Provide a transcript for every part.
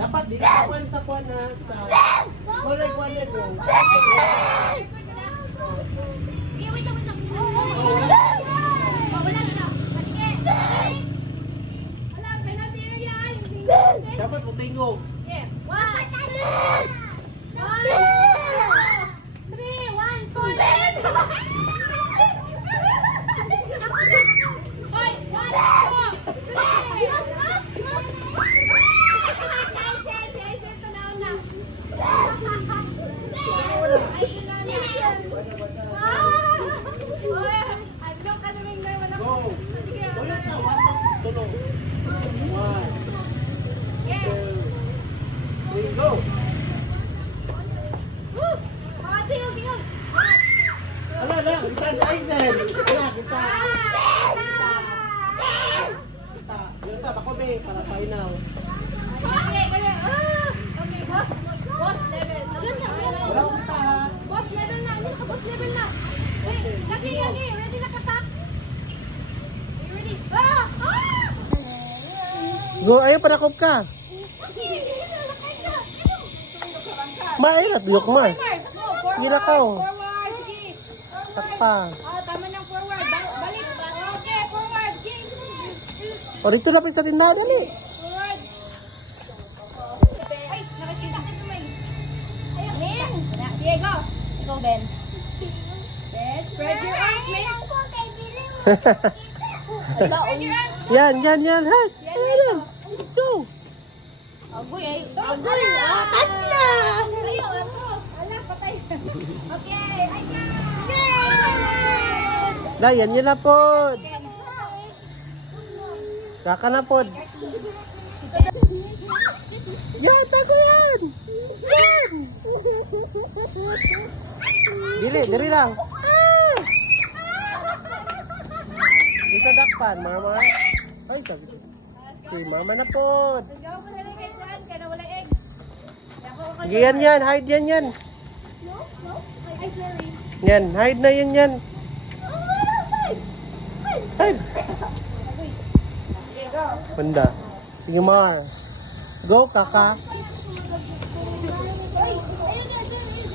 Dapat di ka kuan sa kuan na sa kulay kuan nito. Dapat utingog. Go. Ulit na, 1, 2, 1, 2, 3, go. Ala, kita si Aizen. Ala, kita. Yun sa bakobe para final. Wala ko kita ha. Boss level na. Boss level na. Lagi yan eh. Ready na katak. Ready? Go, ayo padakop ka. Mainat, biyok ma. Gila ka oh. Forward, sige. Takpa. Tama ng forward. Balik. Okay, forward. O, dito lapit sa tindahan, dali. Forward. Ay, nakikita ka naman. Min. Diego. Ikaw, Ben. Ben, spread your arms, Min. Spread your arms. Yan. Hey, ayan. Go. Agoy, touch na! Ala, patay. Okay, ayan! Yes! Dayan nyo na po. Kaka na po. Yan, tago yan. Yan. Dili lang. Dito dakpan, mama. Ay, sabi ko. Si mama na po. Gawa ko na lang kay Juan, kaya wala eggs. Yan. Hide yan. No? Ay, sorry. Yan, hide na yan. Hide. Okay, go. Banda. Sige, Mar. Go, kaka.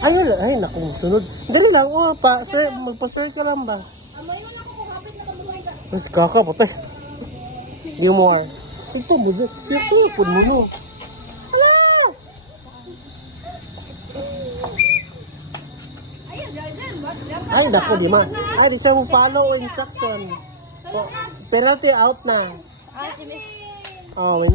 Ay, naku, sunod. Dali lang, pa. Sir, magpa-sir ka lang ba? Amayon ako kung kapit na kamuhay ka. Mas kaka, patay. Hindi mo, Mar. Ito mo, ito, pun mo, no. Hala! Ayun, Jordan, what? Ay, naku, di ma. Ay, di siya mo follow instruction. Penalty out na. Ah, si Miss. Oh, may